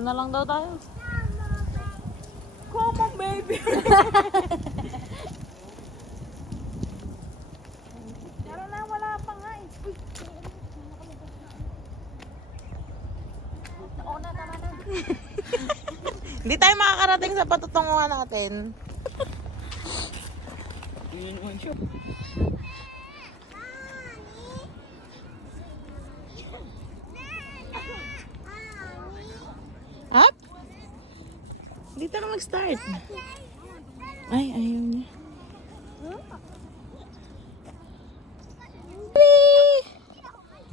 Dito na lang daw tayo. Come on, baby! Pero na, wala pa nga eh. Uy! Oo na, tama na. Hindi tayo makakarating sa patutunguhan natin. Yun naman siya. Up? Dito na mag-start. Ay, ayaw niya.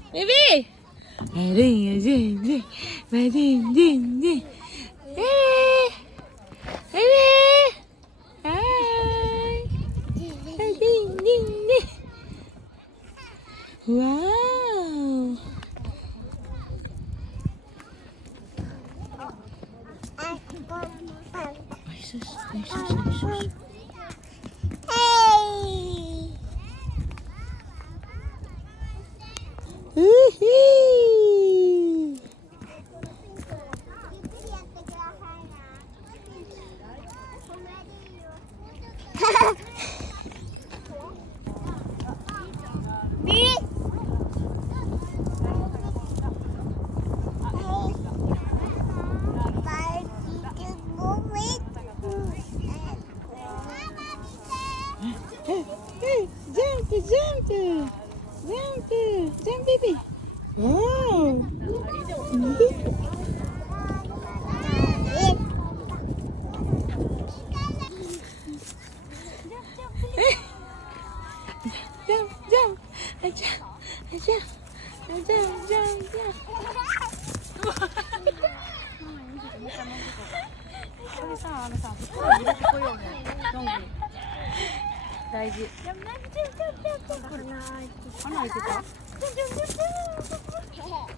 Baby! Baby! Baby! Hi! Wow! Ay, sus. Ay, sus. Ay, sus. Woohoo! Hey, jump, jump, jump, jump, baby. Wow. Jump, jump, jump, jump, jump, jump.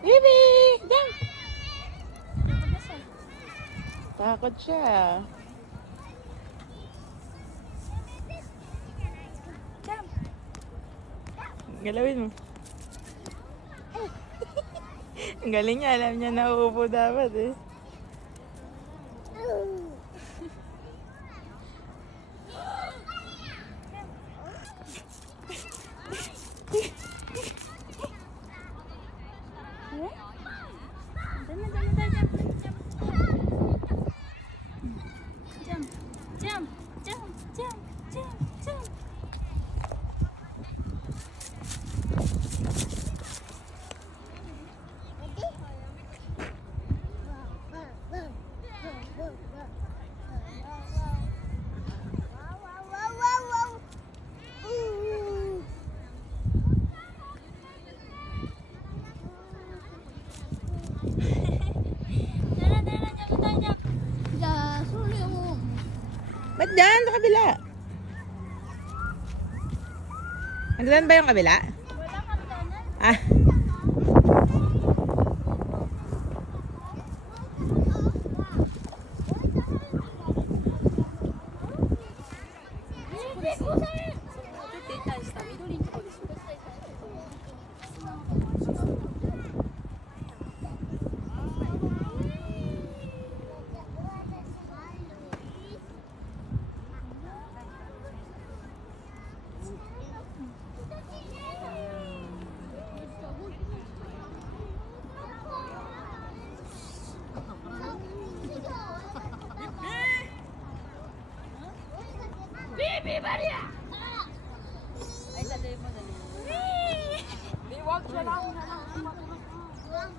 Baby, jump. Takot siya. Galawin mo. Ang galing niya. Alam niya na uupo dapat eh. Ba't dyan? Sa kabila. Nagdaan ba yung kabila? Wala kang danan. Ah. Ay, dali mo, dali mo. Liwag siya lang.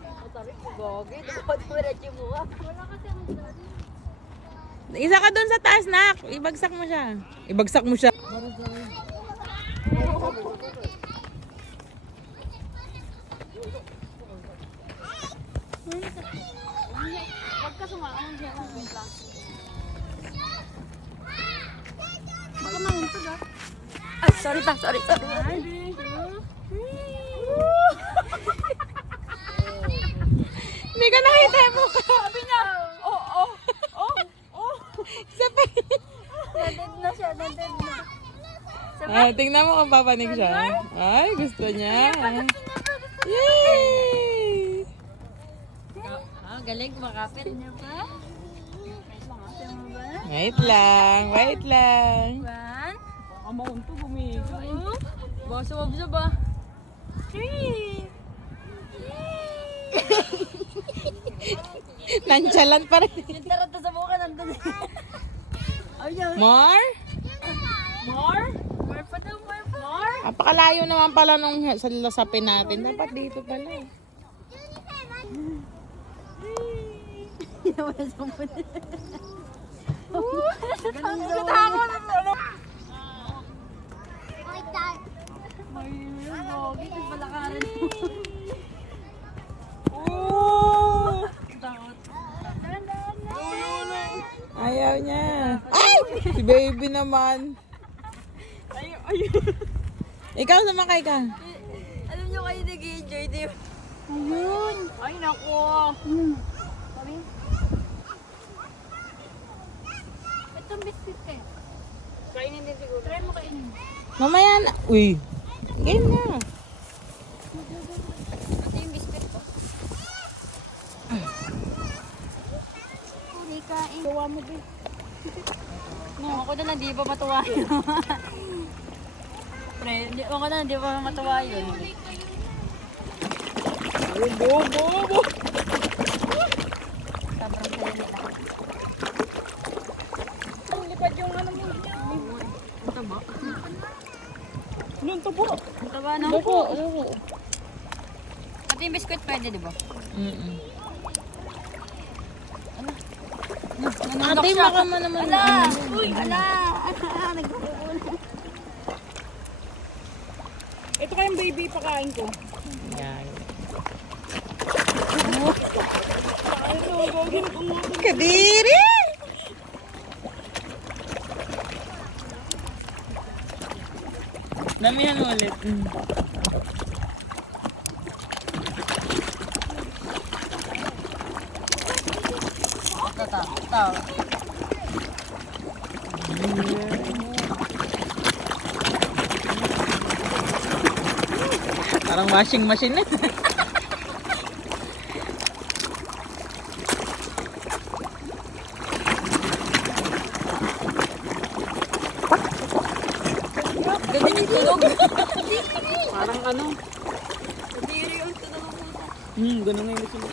Matarik ko, gogi. Dapat mo rin yung buwa. Wala kasi ang dali. Isa ka dun sa taas, nak. Ibagsak mo siya. Ibagsak mo siya. Huwag ka sumakang siya lang. Wait lang. Baka mahuntog ah. Ay, sorry ta, sorry. Hindi ka nakita mo. Sabi niya, oh. Isa pa. Nalit na siya. Nandun na. Tingnan mo kung papanig siya. Ay, gusto niya. Yay! Galing kumakapit. Niya ba? Wait lang, wait lang. One. Amount to bumigo. Two. Baka sumabsa ba? Three. Nonchalant pa rin. Yung tarata sa mukha nandun. Ayun. More? More? More pa daw, more pa. More? Napakalayo naman pala nung sa lasapin natin. Dapat dito pala. Wala sa mukha. Ayaw niya. Ay! Si baby naman. Ikaw sumakay ka. Alam nyo kayo nag-enjoy, di ba? Ayun. Ay, nako. Itong biscuit kayo. Kainin din siguro. Try mo kainin. Mamaya na. Uy. Game na. Ito yung biscuit ko. Huli kain. Gawa mo din. No, ako na lang, di pa matuwa yun. Pre, ako na, di pa matuwa yun. Bo. Sobrang saya nila. Ang lipad yung ano mo. Ang taba. Ano to po? Ang taba, no? Loko. Ito yung biscuit pwede, di ba? Ate, baka mo naman. Ala! Uy, ala! Nagkukulan. Ito kayong baby pakain ko. Yan. Ay, no, gawin ko nga. Kadiri! Damihan mo ulit. Ito. Parang washing machine na. Ganda yung tunog. Parang ano. Hindi yung tunog. Ganun nga yung gusto mo.